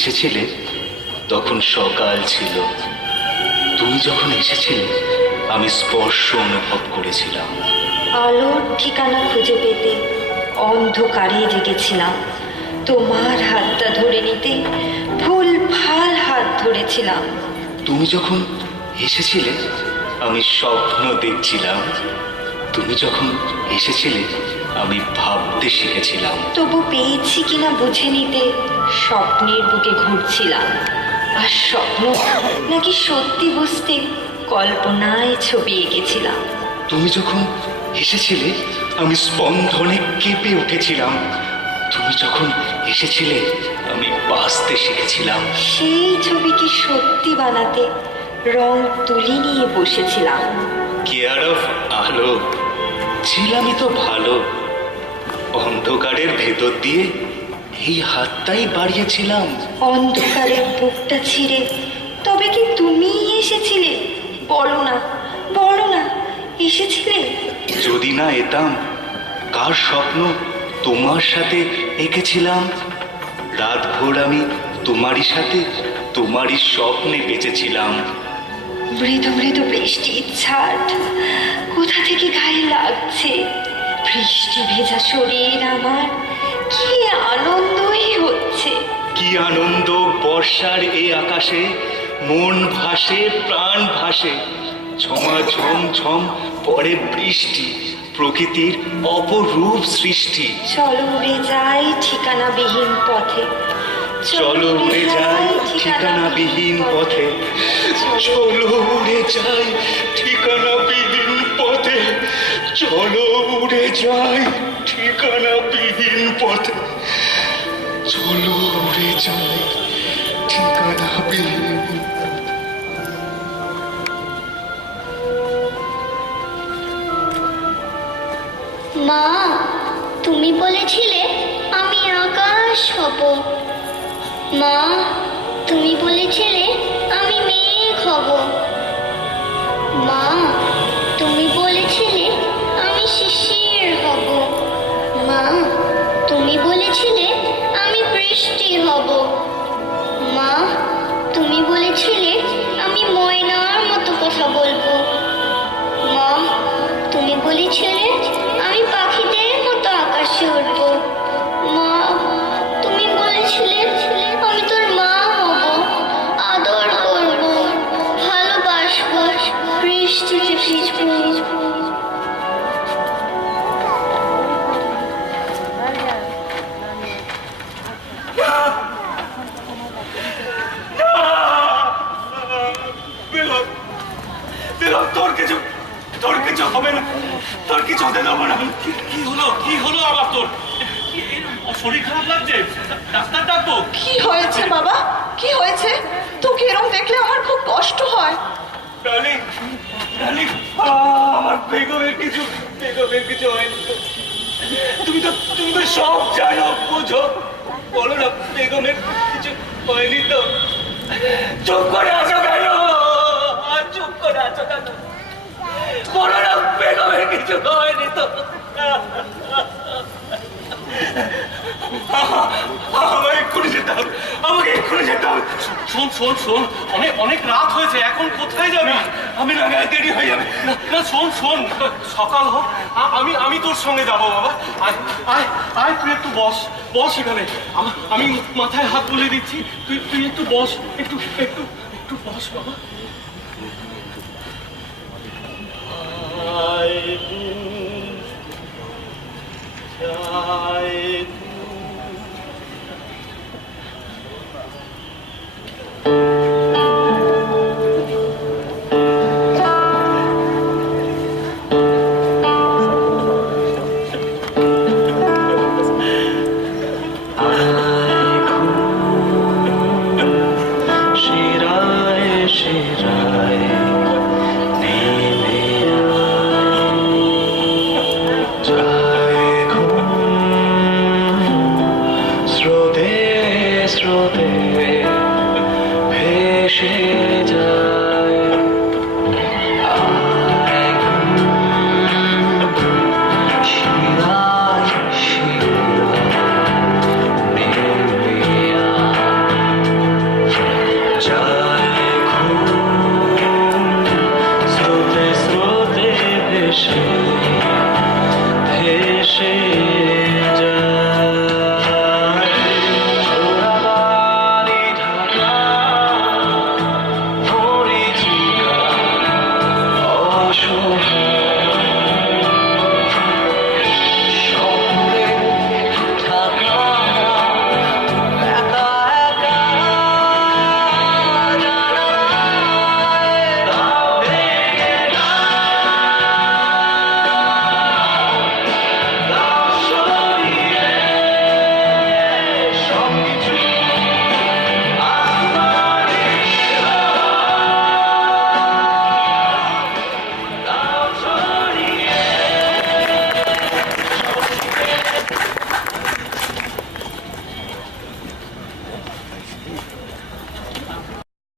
এসেছিলে তখন সকাল ছিল। তুমি যখন এসেছিলে আমি স্পর্শ অনুভব করেছিলাম। আলোর ঠিকানা খুঁজে পেতে অন্ধকারে জেগেছিলাম। তোমার হাতটা ধরে নিতে ভুল ভাল হাত ধরেছিলাম। তুমি যখন এসেছিলে আমি স্বপ্ন দেখছিলাম। তুমি যখন এসেছিলে আমি ভাবতে শিখেছিলাম। তবু পেয়েছি কিনা বুঝে নিতে স্বপ্নের বুকে ঘুরছিলাম। আর স্বপ্ন নাকি সত্যি বুঝতে কল্পনায় ছবি এঁকেছিলাম। তুমি যখন এসেছিলে আমি স্পন্দনে কেঁপে উঠেছিলাম। তুমি যখন এসেছিলে আমি বাঁচতে শিখেছিলাম। সেই ছবিকে সত্যি বানাতে রং তুলি নিয়ে বসেছিলাম। কেয়ার অফ আলো ছিলামই তো ভালো। অন্ধকারের ভেতর দিয়ে এই হাতটাই বাড়িয়েছিলাম। অন্ধকারের বুকটা ছিঁড়ে তবে কি তুমিই এসেছিলে? বলো না, বলো না, এসেছিলে? যদি না এতাম কার স্বপ্ন তোমার সাথে এঁকেছিলাম। রাত ভোর আমি তোমারই সাথে তোমারই স্বপ্নে বেঁচেছিলাম। মৃদু মৃদু বৃষ্টির ছাট কোথা থেকে গায়ে লাগছে। বৃষ্টি ভেজা শরীর আমার কি আনন্দই হচ্ছে। কি আনন্দ বর্ষার এই আকাশে। মন ভাসে, প্রাণ ভাসে। ঝমা ঝমঝম পড়ে বৃষ্টি, প্রকৃতির অপরূপ সৃষ্টি। চলো উড়ে যাই ঠিকানাবিহীন পথে। চলো উড়ে যাই ঠিকানাবিহীন পথে। চলো উড়ে যাই ঠিকানাবিহীন পথে। চলো উড়ে যাই ঠিকানাবিহীন পথে। চলো উড়ে যাই ঠিকানাবিহীন। মা, তুমি বলেছিলে আমি আকাশ হব। মা, তুমি বলেছিলে আমি মেঘ হব। মা, তুমি বলেছিলে আমি শিশির হব। মা, তুমি বলেছিলে আমি বৃষ্টি হব। মা, তুমি বলেছিলে আমি ময়নার মতো কথা বলবো। মা, তুমি বলেছিলে আমি পাখিদের মতো আকাশে উঠবো। মা, তুমি বলেছিলে আমি তোর মা হব, আদর করবো, ভালোবাসবো, বৃষ্টিতে ভিজবো। তোর কিছু হবে না, তোর কিছু হতে দেবো না। কি হলো আবার তোর? শরীর খারাপ লাগছে? ডাক্তার ডাকবো? কি হয়েছে বাবা? কি হয়েছে? তোকে এরকম দেখলে আমার খুব কষ্ট হয়। ডার্লিং, ডার্লিং, আমার বেগমের কিছু হয়নি তো। তুমি তো সব জানো, বুঝো। বলো না বেগমের কিছু হয়নি তো? চুপ করে আছো কেন? চুপ করে আছো কেন? বলো না বেগমের কিছু হয়নি তো? আমাকে এক্ষুনি যেতে হবে, আমাকে এক্ষুনি যেতে হবে। শোন, অনেক রাত হয়েছে, এখন কোথায় যাবি? আমি না গেলে দেরি হয়ে যাবে। না শোন, সকাল হোক, আমি তোর সঙ্গে যাবো বাবা। আয় তুই একটু বস এখানে। আমি মাথায় হাত বুলিয়ে দিচ্ছি, তুই একটু বস, একটু বস বাবা। স্রোতে ভেসে যায়।